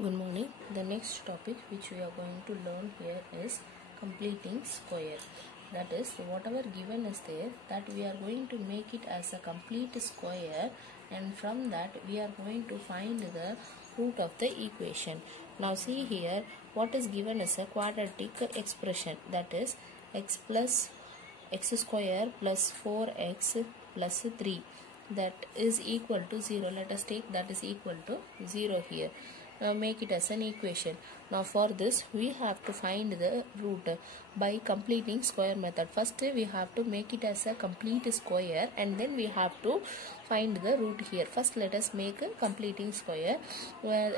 Good morning. The next topic which we are going to learn here is completing square. That is, whatever given is there, that we are going to make it as a complete square, and from that we are going to find the root of the equation. Now see here, what is given is a quadratic expression, that is x plus x square plus 4x plus 3, that is equal to 0. Let us take that is equal to 0 here. Now make it as an equation. Now for this we have to find the root by completing square method. First we have to make it as a complete square, and then we have to find the root here. First let us make a completing square.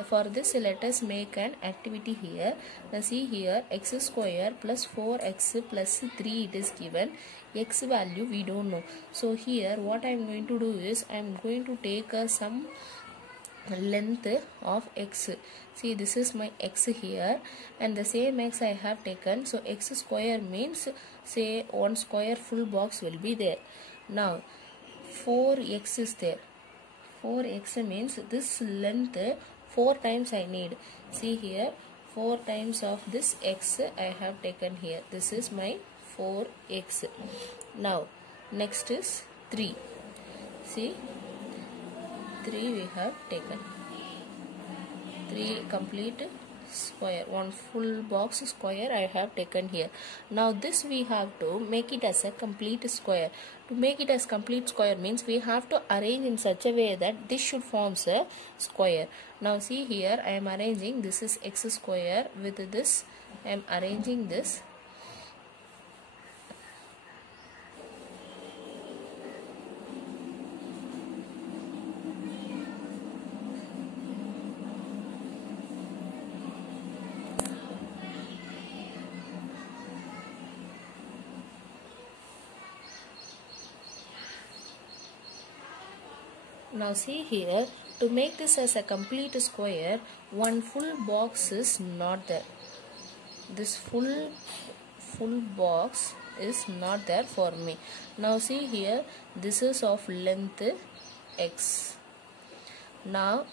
For this let us make an activity here. Now see here, x square plus 4x plus 3 it is given. X value we don't know. So here what I am going to do is I am going to take some length of x. See, this is my x here, and the same x I have taken. So x square means, say, one square full box will be there. Now 4x is there. 4x means this length 4 times I need. See here, 4 times of this x I have taken here. This is my 4x. Now next is 3. See, 3 we have taken. 3 complete square, one full box square I have taken here. Now this we have to make it as a complete square. To make it as complete square means we have to arrange in such a way that this should forms a square. Now see here, I am arranging, this is x square, with this I am arranging this. Now see here, to make this as a complete square, one full box is not there. This full box is not there for me. Now see here, this is of length x. Now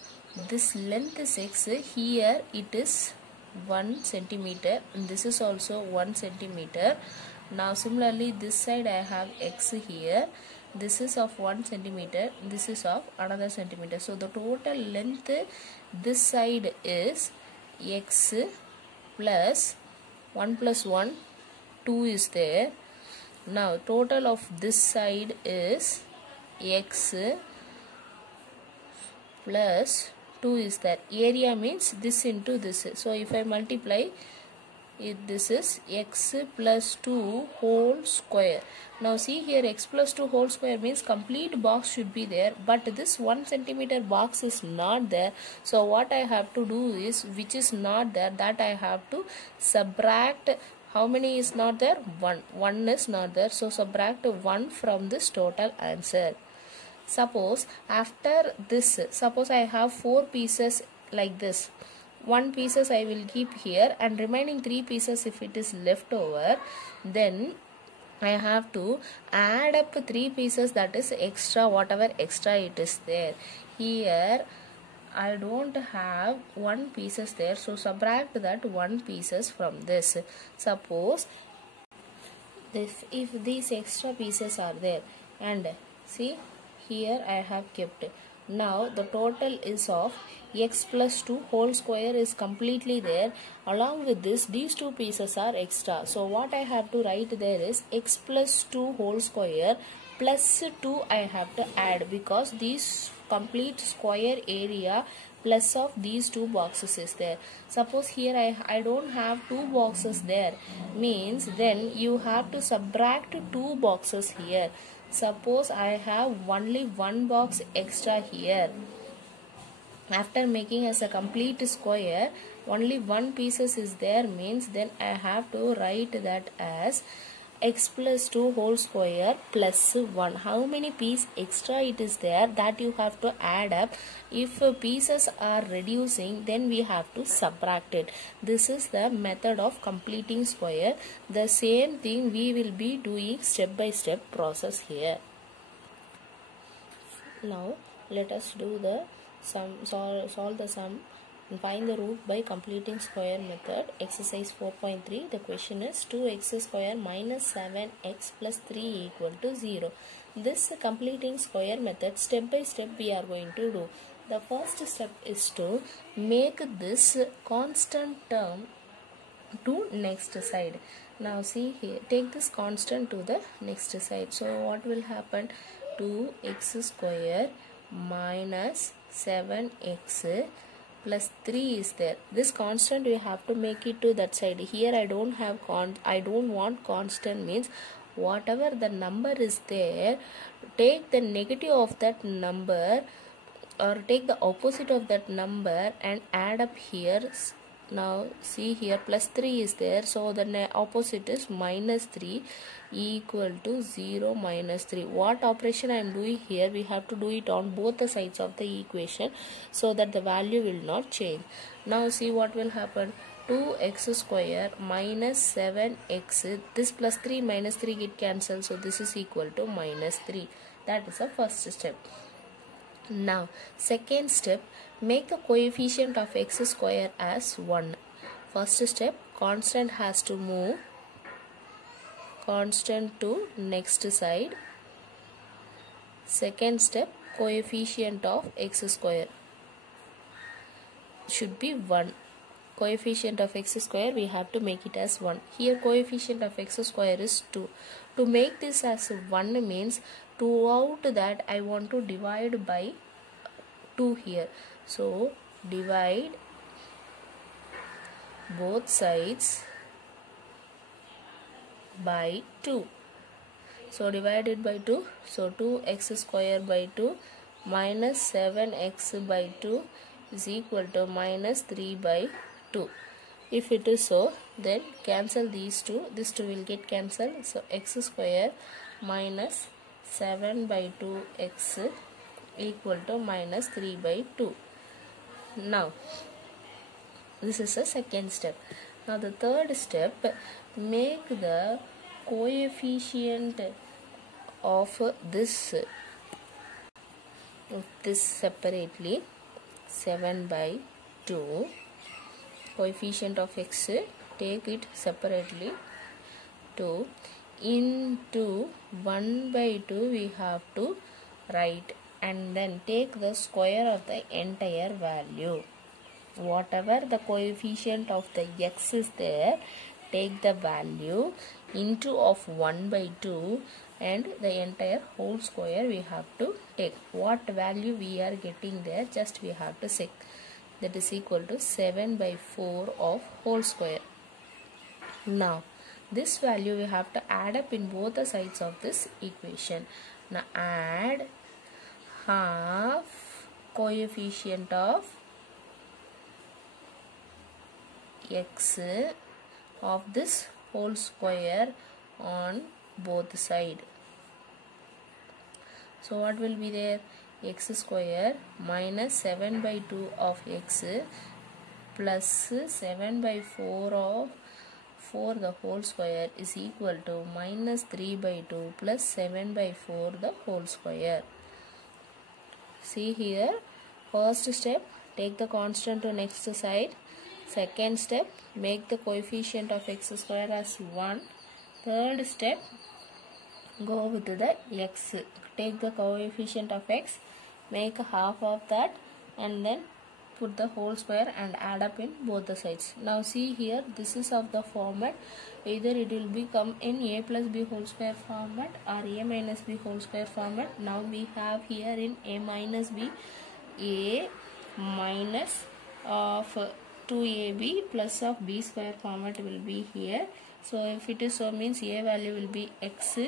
this length is x, here it is 1 centimeter, and this is also 1 centimeter. Now similarly this side I have x here. This is of 1 centimeter, this is of another centimeter. So the total length this side is x plus 1 plus 1, 2 is there. Now total of this side is x plus 2 is there. Area means this into this. So if I multiply it, this is x plus 2 whole square. Now see here, x plus 2 whole square means complete box should be there, but this 1 centimeter box is not there. So what I have to do is, which is not there, that I have to subtract. How many is not there? 1. 1 is not there. So subtract 1 from this total answer. Suppose after this, suppose I have 4 pieces like this. 1 pieces I will keep here, and remaining 3 pieces if it is left over, then I have to add up 3 pieces, that is extra, whatever extra it is there. Here I don't have 1 pieces there, so subtract that 1 pieces from this. Suppose if these extra pieces are there, and see here I have kept. Now the total is of x plus 2 whole square is completely there. Along with this, these 2 pieces are extra. So what I have to write there is x plus 2 whole square plus 2 I have to add, because these complete square area plus of these 2 boxes is there. Suppose here I don't have 2 boxes there, means then you have to subtract 2 boxes here. Suppose I have only 1 box extra here. After making as a complete square, only 1 pieces is there, means then I have to write that as x plus 2 whole square plus 1. How many piece extra it is there, that you have to add up. If pieces are reducing, then we have to subtract it. This is the method of completing square. The same thing we will be doing step by step process here. Now let us do the sum, solve the sum. Find the root by completing square method. Exercise 4.3. The question is 2x square minus 7x plus 3 equal to 0. This completing square method, step by step we are going to do. The first step is to make this constant term to next side. Now see here, take this constant to the next side. So what will happen? 2x square minus 7x plus 3 is there. This constant we have to make it to that side. Here I don't have I don't want constant, means whatever the number is there, take the negative of that number or take the opposite of that number and add up here. Now see here, plus 3 is there, so the opposite is minus 3 equal to 0 minus 3. What operation I am doing here, we have to do it on both the sides of the equation so that the value will not change. Now see what will happen. 2x square minus 7x, this plus 3 minus 3 get cancelled, so this is equal to minus 3. That is the first step. Now second step, make the coefficient of x square as 1. First step, constant has to move constant to next side. Second step, coefficient of x square should be 1. Coefficient of x square we have to make it as 1. Here coefficient of x square is 2. To make this as 1 means throughout that I want to divide by 2 here. So divide both sides by 2. So divided by 2. So 2x square by 2 minus 7x by 2 is equal to minus 3 by 2. If it is so, then cancel these two. This 2 will get cancelled. So x square minus 7 by 2x equal to minus 3 by 2. Now this is the second step. Now the third step, make the coefficient of this separately, 7 by 2. Coefficient of x, take it separately, 2 into 1 by 2 we have to write, and then take the square of the entire value. Whatever the coefficient of the x is there, take the value into of 1 by 2 and the entire whole square we have to take. What value we are getting there, just we have to check. That is equal to 7 by 4 of whole square. Now this value we have to add up in both the sides of this equation. Now add half coefficient of x of this whole square on both sides. So what will be there? X square minus 7 by 2 of x plus 7 by 4 of 4 the whole square is equal to minus 3 by 2 plus 7 by 4 the whole square. See here, first step, take the constant to next side. Second step, make the coefficient of x square as 1. Third step, go with the x. Take the coefficient of x, make half of that, and then put the whole square and add up in both the sides. Now see here, this is of the format, either it will become in a plus b whole square format or a minus b whole square format. Now we have here in a minus b, a minus of 2ab plus of b square format will be here. So if it is so, means a value will be x,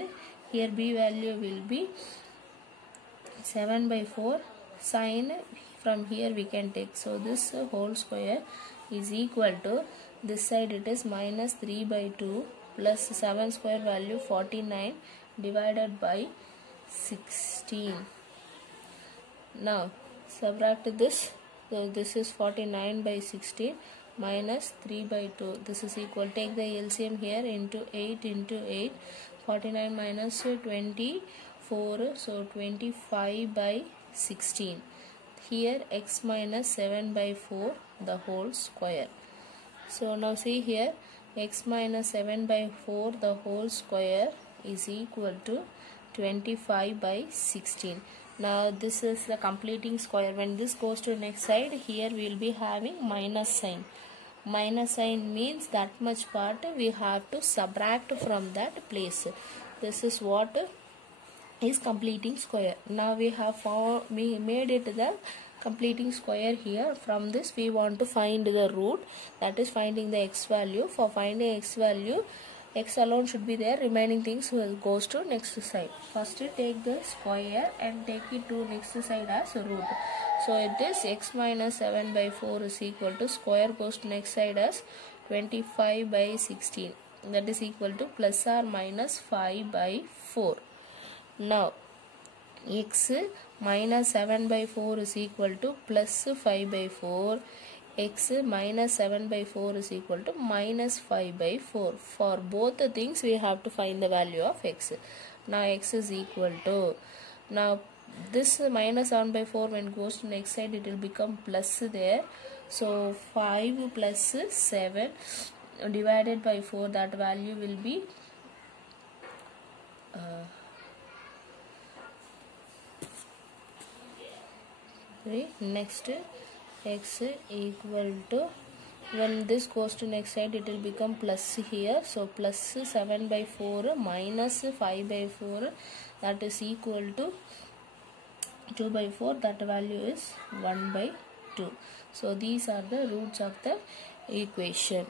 here b value will be 7 by 4, sin from here we can take. So this whole square is equal to, this side it is minus 3 by 2 plus 7 square value 49 divided by 16. Now subtract this. So this is 49 by 16 minus 3 by 2. This is equal, take the LCM here, into 8 into 8. 49 minus 24, so 25 by 16. here x minus 7 by 4 the whole square. So now see here, x minus 7 by 4 the whole square is equal to 25 by 16. Now this is the completing square. When this goes to next side, here we will be having minus sign. Minus sign means that much part we have to subtract from that place. This is what is completing square. Now we made it the completing square here. From this we want to find the root, that is finding the x value. For finding x value, x alone should be there, remaining things will goes to next side. First take the square and take it to next side as root. So it is x minus 7 by 4 is equal to square goes to next side as 25 by 16, that is equal to plus or minus 5 by 4. Now x minus 7 by 4 is equal to plus 5 by 4. X minus 7 by 4 is equal to minus 5 by 4. For both the things we have to find the value of x. Now x is equal to, now this minus 7 by 4 when it goes to next side it will become plus there. So 5 plus 7 divided by 4, that value will be next x equal to, when this goes to next side it will become plus here. So plus 7 by 4 minus 5 by 4, that is equal to 2 by 4, that value is 1 by 2. So these are the roots of the equation.